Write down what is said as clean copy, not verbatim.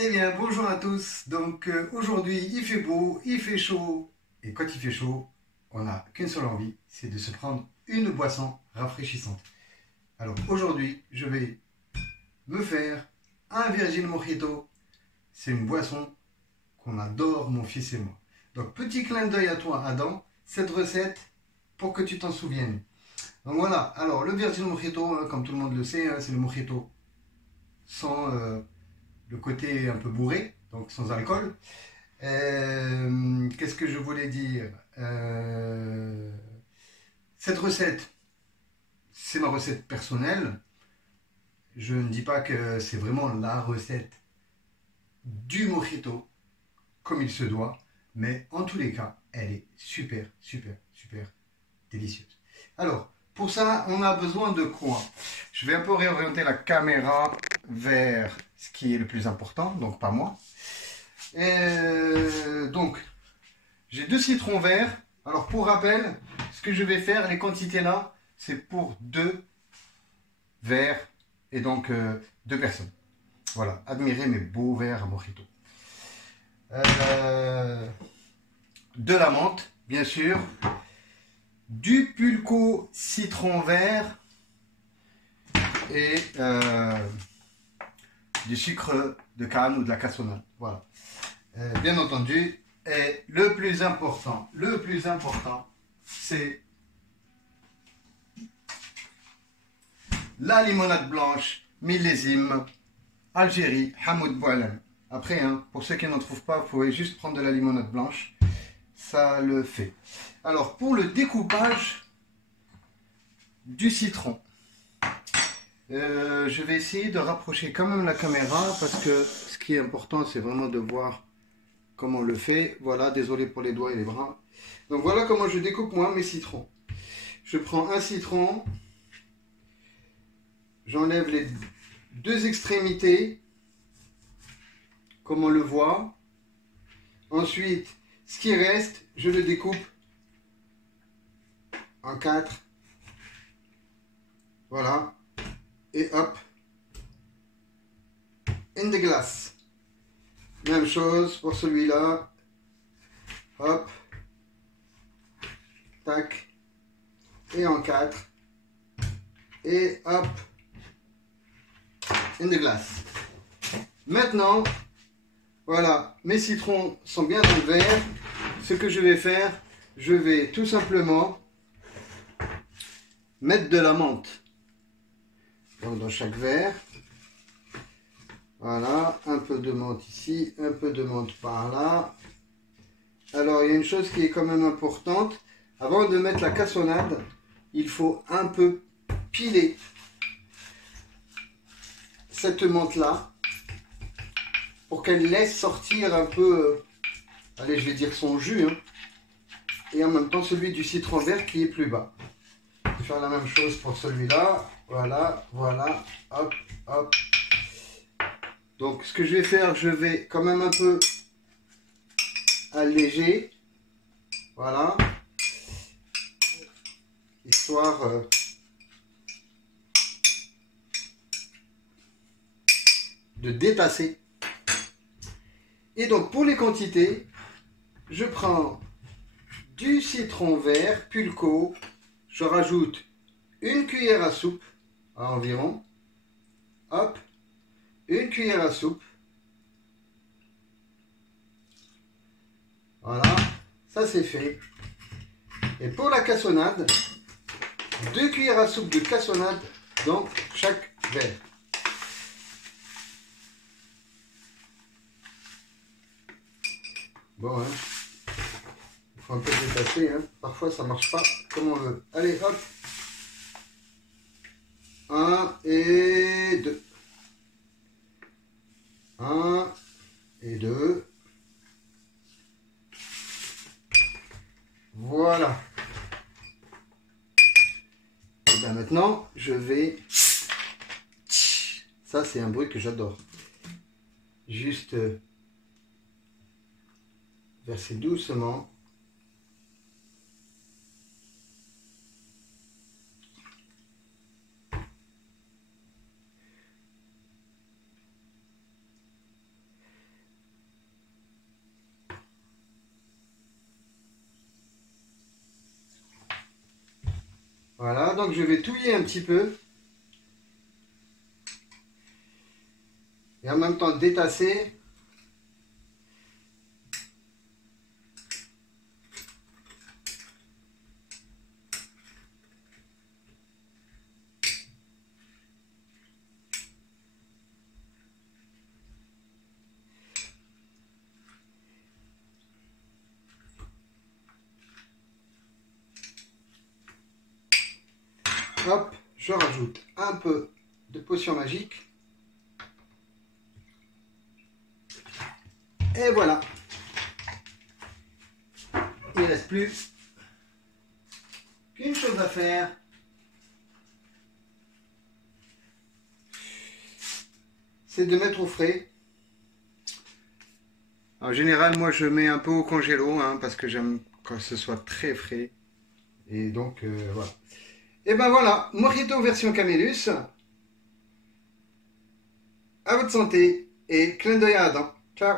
Eh bien, bonjour à tous. Donc aujourd'hui, il fait beau, il fait chaud. Et quand il fait chaud, on n'a qu'une seule envie, c'est de se prendre une boisson rafraîchissante. Alors aujourd'hui, je vais me faire un Virgin Mojito. C'est une boisson qu'on adore, mon fils et moi. Donc petit clin d'œil à toi, Adam, cette recette pour que tu t'en souviennes. Donc voilà, alors le Virgin Mojito, comme tout le monde le sait, c'est le mojito sans le côté un peu bourré, donc sans alcool. Qu'est-ce que je voulais dire? Cette recette, c'est ma recette personnelle. Je ne dis pas que c'est vraiment la recette du mojito, comme il se doit, mais en tous les cas, elle est super, super, super délicieuse. Alors, pour ça, on a besoin de quoi? Je vais un peu réorienter la caméra vers ce qui est le plus important, donc pas moi. Donc, j'ai 2 citrons verts. Alors pour rappel, ce que je vais faire, les quantités là, c'est pour 2 verres et donc 2 personnes. Voilà, admirez mes beaux verres à mojito. De la menthe, bien sûr. Du pulco citron vert et du sucre de canne ou de la cassonade. Voilà. Bien entendu. Et le plus important, c'est la limonade blanche, millésime, Algérie, Hamoud Boualem. Après, pour ceux qui n'en trouvent pas, vous pouvez juste prendre de la limonade blanche. Ça le fait. Alors, pour le découpage du citron, je vais essayer de rapprocher quand même la caméra parce que ce qui est important, c'est vraiment de voir comment on le fait. Voilà, désolé pour les doigts et les bras. Donc voilà comment je découpe moi mes citrons. Je prends un citron, j'enlève les 2 extrémités, comme on le voit. Ensuite, ce qui reste, je le découpe en 4. Voilà. Et hop. In the glass. Même chose pour celui-là. Hop. Tac. Et en 4. Et hop. In the glass. Maintenant, voilà, mes citrons sont bien dans le verre. Ce que je vais faire, je vais tout simplement mettre de la menthe donc dans chaque verre. Voilà, un peu de menthe ici, un peu de menthe par là. Alors, il y a une chose qui est quand même importante. Avant de mettre la cassonade, il faut un peu piler cette menthe-là pour qu'elle laisse sortir un peu, allez, je vais dire son jus, et en même temps celui du citron vert qui est plus bas. Je vais faire la même chose pour celui-là. Voilà, voilà, hop, hop. Donc, ce que je vais faire, je vais quand même un peu alléger. Voilà. Histoire de détasser. Et donc, pour les quantités, je prends du citron vert, pulco. Je rajoute 1 cuillère à soupe environ. Hop. 1 cuillère à soupe. Voilà. Ça, c'est fait. Et pour la cassonade, 2 cuillères à soupe de cassonade dans chaque verre. Bon, il faut un peu détasser, parfois ça marche pas comme on veut. Allez, hop. 1 et 2. 1 et 2. Voilà. Et bien maintenant, je vais... Ça, c'est un bruit que j'adore. Juste verser doucement. Voilà, donc je vais touiller un petit peu. Et en même temps détasser. Hop, je rajoute un peu de potion magique. Et voilà. Il ne reste plus qu'une chose à faire. C'est de mettre au frais. En général, moi je mets un peu au congélo hein, parce que j'aime quand ce soit très frais. Et donc voilà. Et ben voilà, Mojito version Camélus. À votre santé et clin d'œil à Adam. Ciao.